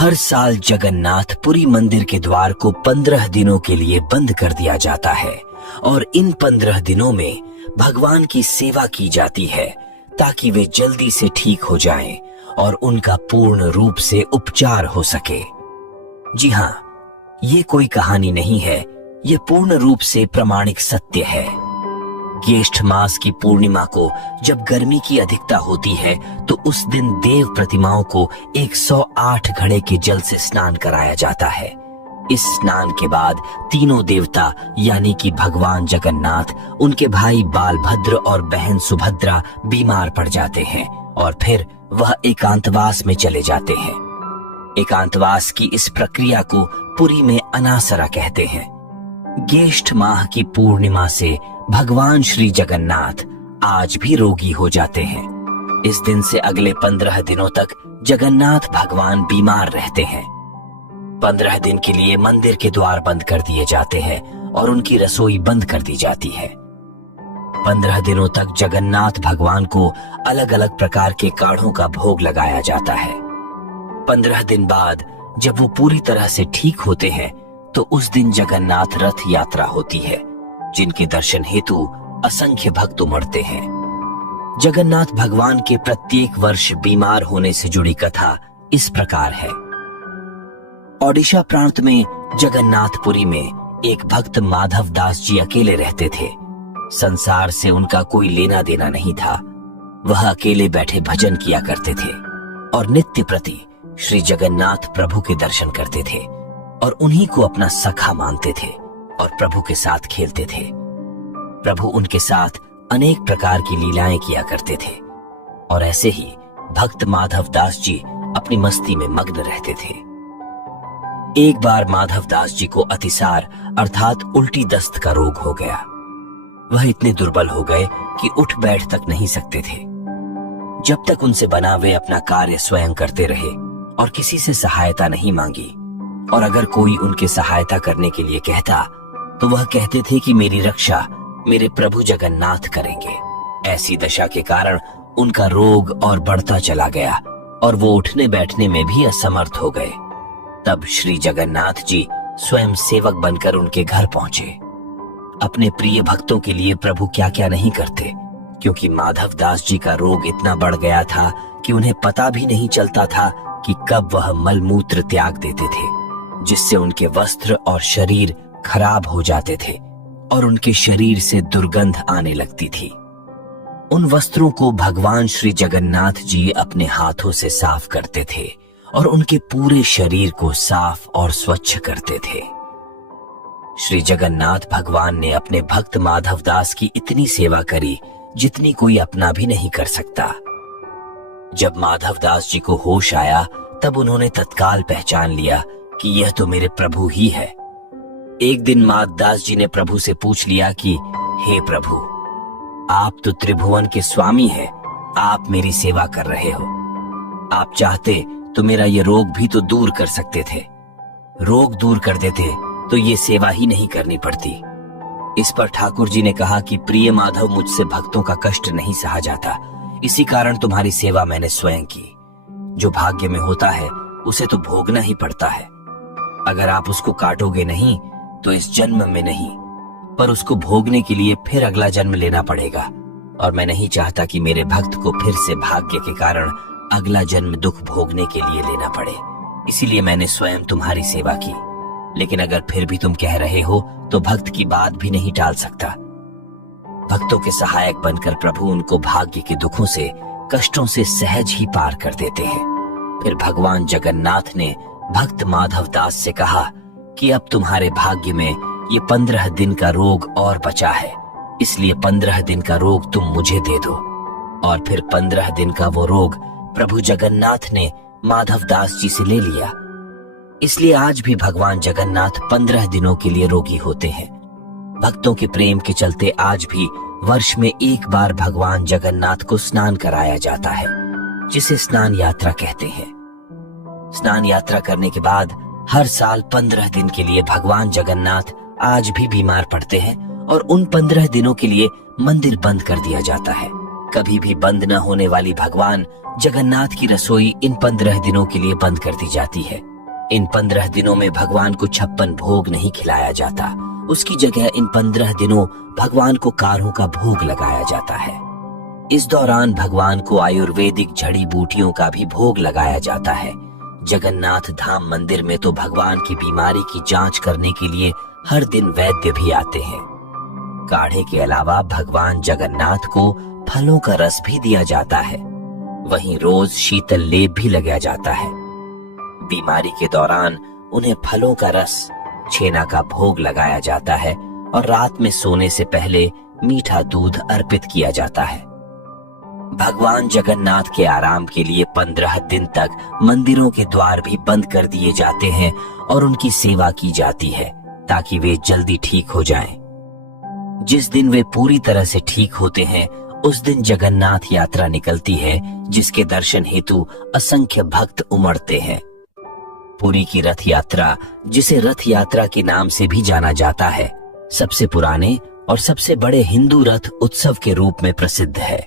हर साल जगन्नाथ पुरी मंदिर के द्वार को 15 दिनों के लिए बंद कर दिया जाता है और इन 15 दिनों में भगवान की सेवा की जाती है ताकि वे जल्दी से ठीक हो जाएं और उनका पूर्ण रूप से उपचार हो सके। जी हाँ, ये कोई कहानी नहीं है, ये पूर्ण रूप से प्रामाणिक सत्य है। ज्येष्ठ मास की पूर्णिमा को जब गर्मी की अधिकता होती है तो उस दिन देव प्रतिमाओं को 108 घड़े के जल से स्नान कराया जाता है। इस स्नान के बाद तीनों देवता यानी कि भगवान जगन्नाथ, उनके भाई बालभद्र और बहन सुभद्रा बीमार पड़ जाते हैं और फिर वह एकांतवास में चले जाते हैं। एकांतवास की इस प्रक्रिया को पुरी में अनासरा कहते हैं। ज्येष्ठ माह की पूर्णिमा से भगवान श्री जगन्नाथ आज भी रोगी हो जाते हैं। इस दिन से अगले 15 दिनों तक जगन्नाथ भगवान बीमार रहते हैं। 15 दिन के लिए मंदिर के द्वार बंद कर दिए जाते हैं और उनकी रसोई बंद कर दी जाती है। 15 दिनों तक जगन्नाथ भगवान को अलग अलग प्रकार के काढ़ों का भोग लगाया जाता है। 15 दिन बाद जब वो पूरी तरह से ठीक होते हैं तो उस दिन जगन्नाथ रथ यात्रा होती है, जिनके दर्शन हेतु असंख्य भक्त उमड़ते हैं। जगन्नाथ भगवान के प्रत्येक वर्ष बीमार होने से जुड़ी कथा इस प्रकार है। ओडिशा प्रांत में जगन्नाथपुरी में एक भक्त माधव दास जी अकेले रहते थे। संसार से उनका कोई लेना देना नहीं था। वह अकेले बैठे भजन किया करते थे और नित्य प्रति श्री जगन्नाथ प्रभु के दर्शन करते थे और उन्हीं को अपना सखा मानते थे और प्रभु के साथ खेलते थे। प्रभु उनके साथ अनेक प्रकार की लीलाएं किया करते थे और ऐसे ही भक्त माधव दास जी अपनी मस्ती में मग्न रहते थे। एक बार माधव दास जी को अतिसार अर्थात उल्टी दस्त का रोग हो गया। वह इतने दुर्बल हो गए कि उठ बैठ तक नहीं सकते थे। जब तक उनसे बना वे अपना कार्य स्वयं करते रहे और किसी से सहायता नहीं मांगी, और अगर कोई उनके सहायता करने के लिए कहता तो वह कहते थे कि मेरी रक्षा मेरे प्रभु जगन्नाथ करेंगे। ऐसी दशा के कारण उनका रोग और बढ़ता चला गया और वो उठने बैठने में भी असमर्थ हो गए। तब श्री जगन्नाथ जी स्वयं सेवक बनकर उनके घर पहुंचे। अपने प्रिय भक्तों के लिए प्रभु क्या क्या नहीं करते, क्योंकि माधव दास जी का रोग इतना बढ़ गया था कि उन्हें पता भी नहीं चलता था कि कब वह मलमूत्र त्याग देते थे, जिससे उनके वस्त्र और शरीर खराब हो जाते थे और उनके शरीर से दुर्गंध आने लगती थी। उन वस्त्रों को भगवान श्री जगन्नाथ जी अपने हाथों से साफ करते थे और उनके पूरे शरीर को साफ और स्वच्छ करते थे। श्री जगन्नाथ भगवान ने अपने भक्त माधव दास की इतनी सेवा करी जितनी कोई अपना भी नहीं कर सकता। जब माधव दास जी को होश आया तब उन्होंने तत्काल पहचान लिया कि यह तो मेरे प्रभु ही है। एक दिन माधव दास जी ने प्रभु से पूछ लिया कि हे प्रभु, आप तो त्रिभुवन के स्वामी हैं, आप मेरी सेवा कर रहे हो। आप चाहते तो मेरा ये रोग भी तो दूर कर सकते थे। रोग दूर कर देते तो ये सेवा ही नहीं करनी पड़ती। इस पर ठाकुर जी ने कहा कि प्रिय माधव, मुझसे भक्तों का कष्ट नहीं सहा जाता, इसी कारण तुम्हारी सेवा मैंने स्वयं की। जो भाग्य में होता है उसे तो भोगना ही पड़ता है। अगर आप उसको काटोगे नहीं तो इस जन्म में नहीं, पर उसको भोगने के लिए फिर अगला जन्म लेना पड़ेगा, और मैं नहीं चाहता कि मेरे भक्त को फिर से भाग्य के कारण अगला जन्म दुख भोगने के लिए लेना पड़े। इसीलिए मैंने स्वयं तुम्हारी सेवा की। लेकिन अगर फिर भी तुम कह रहे हो तो भक्त की बात भी नहीं टाल सकता। भक्तों के सहायक बनकर प्रभु उनको भाग्य के दुखों से, कष्टों से सहज ही पार कर देते हैं। फिर भगवान जगन्नाथ ने भक्त माधव दास से कहा कि अब तुम्हारे भाग्य में ये 15 दिन का रोग और बचा है, इसलिए 15 दिन का रोग तुम मुझे दे दो। और फिर 15 दिन का वो रोग प्रभु जगन्नाथ ने माधव दास जी से ले लिया। इसलिए आज भी भगवान जगन्नाथ 15 दिनों के लिए रोगी होते हैं। भक्तों के प्रेम के चलते आज भी वर्ष में एक बार भगवान जगन्नाथ को स्नान कराया जाता है, जिसे स्नान यात्रा कहते हैं। स्नान यात्रा करने के बाद हर साल 15 दिन के लिए भगवान जगन्नाथ आज भी बीमार पड़ते हैं और उन 15 दिनों के लिए मंदिर बंद कर दिया जाता है। कभी भी बंद न होने वाली भगवान जगन्नाथ की रसोई इन 15 दिनों के लिए बंद कर दी जाती है। इन 15 दिनों में भगवान को 56 भोग नहीं खिलाया जाता। उसकी जगह इन 15 दिनों भगवान को काढ़ों का भोग लगाया जाता है। इस दौरान भगवान को आयुर्वेदिक जड़ी बूटियों का भी भोग लगाया जाता है। जगन्नाथ धाम मंदिर में तो भगवान की बीमारी की जांच करने के लिए हर दिन वैद्य भी आते हैं। काढ़े के अलावा भगवान जगन्नाथ को फलों का रस भी दिया जाता है। वहीं रोज शीतल लेप भी लगाया जाता है। बीमारी के दौरान उन्हें फलों का रस, छेना का भोग लगाया जाता है और रात में सोने से पहले मीठा दूध अर्पित किया जाता है। भगवान जगन्नाथ के आराम के लिए 15 दिन तक मंदिरों के द्वार भी बंद कर दिए जाते हैं और उनकी सेवा की जाती है ताकि वे जल्दी ठीक हो जाएं। जिस दिन वे पूरी तरह से ठीक होते हैं उस दिन जगन्नाथ यात्रा निकलती है, जिसके दर्शन हेतु असंख्य भक्त उमड़ते हैं। पुरी की रथ यात्रा, जिसे रथ यात्रा के नाम से भी जाना जाता है, सबसे पुराने और सबसे बड़े हिंदू रथ उत्सव के रूप में प्रसिद्ध है।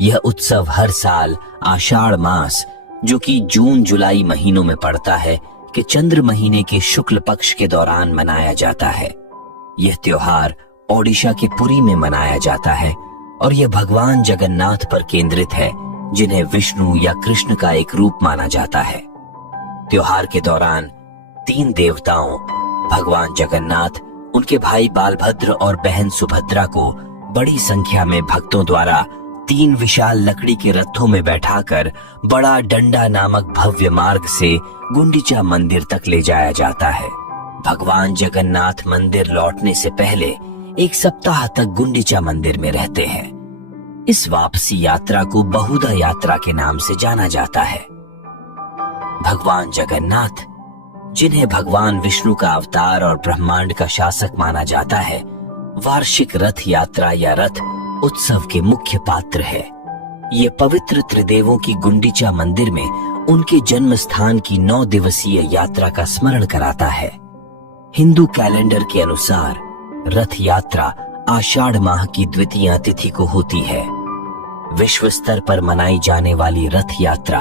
यह उत्सव हर साल आषाढ़ मास, जो कि जून जुलाई महीनों में पड़ता है, के चंद्र महीने के शुक्ल पक्ष के दौरान मनाया जाता है। यह त्योहार ओडिशा के पुरी में मनाया जाता है और यह भगवान जगन्नाथ पर केंद्रित है, जिन्हें विष्णु या कृष्ण का एक रूप माना जाता है। त्योहार के दौरान 3 देवताओं भगवान जगन्नाथ, उनके भाई बालभद्र और बहन सुभद्रा को बड़ी संख्या में भक्तों द्वारा 3 विशाल लकड़ी के रथों में बैठाकर बड़ा डंडा नामक भव्य मार्ग से गुंडीचा मंदिर तक ले जाया जाता है। भगवान जगन्नाथ मंदिर लौटने से पहले 1 सप्ताह तक गुंडीचा मंदिर में रहते हैं। इस वापसी यात्रा को बहुधा यात्रा के नाम से जाना जाता है। भगवान जगन्नाथ, जिन्हें भगवान विष्णु का अवतार और ब्रह्मांड का शासक माना जाता है, वार्षिक रथ यात्रा या रथ उत्सव के मुख्य पात्र है। ये पवित्र त्रिदेवों की गुंडीचा मंदिर में उनके जन्म स्थान की 9 दिवसीय यात्रा का स्मरण कराता है। हिंदू कैलेंडर के अनुसार रथ यात्रा आषाढ़ माह की द्वितीया तिथि को होती है। विश्व स्तर पर मनाई जाने वाली रथ यात्रा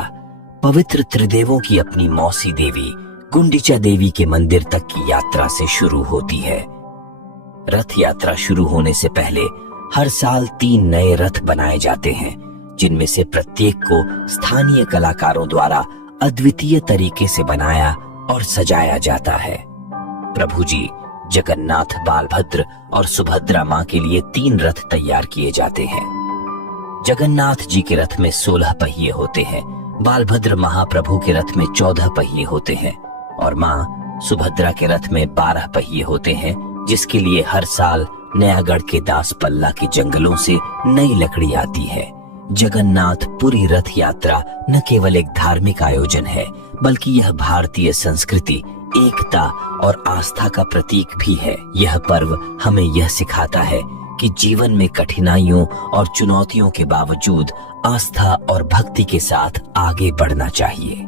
पवित्र त्रिदेवों की अपनी मौसी देवी गुंडीचा देवी के मंदिर तक की यात्रा से शुरू होती है। रथ यात्रा शुरू होने से पहले हर साल 3 नए रथ बनाए जाते हैं, जिनमें से प्रत्येक को स्थानीय कलाकारों द्वारा अद्वितीय तरीके से बनाया और सजाया जाता है। प्रभु जी जगन्नाथ, बालभद्र और सुभद्रा मां के लिए 3 रथ तैयार किए जाते हैं। जगन्नाथ जी के रथ में 16 पहिए होते हैं, बालभद्र महाप्रभु के रथ में 14 पहिए होते हैं और मां सुभद्रा के रथ में 12 पहिए होते हैं, जिसके लिए हर साल नयागढ़ के दासपल्ला के जंगलों से नई लकड़ी आती है। जगन्नाथ पुरी रथ यात्रा न केवल एक धार्मिक आयोजन है, बल्कि यह भारतीय संस्कृति, एकता और आस्था का प्रतीक भी है। यह पर्व हमें यह सिखाता है कि जीवन में कठिनाइयों और चुनौतियों के बावजूद आस्था और भक्ति के साथ आगे बढ़ना चाहिए।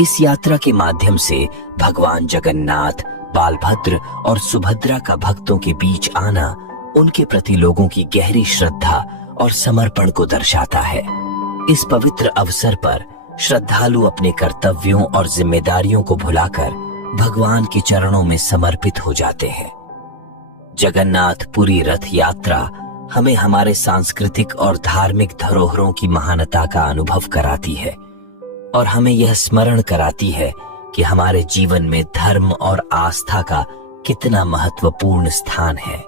इस यात्रा के माध्यम से भगवान जगन्नाथ, बालभद्र और सुभद्रा का भक्तों के बीच आना उनके प्रति लोगों की गहरी श्रद्धा और समर्पण को दर्शाता है। इस पवित्र अवसर पर श्रद्धालु अपने कर्तव्यों और जिम्मेदारियों को भुलाकर भगवान के चरणों में समर्पित हो जाते हैं। जगन्नाथ पुरी रथ यात्रा हमें हमारे सांस्कृतिक और धार्मिक धरोहरों की महानता का अनुभव कराती है और हमें यह स्मरण कराती है कि हमारे जीवन में धर्म और आस्था का कितना महत्वपूर्ण स्थान है।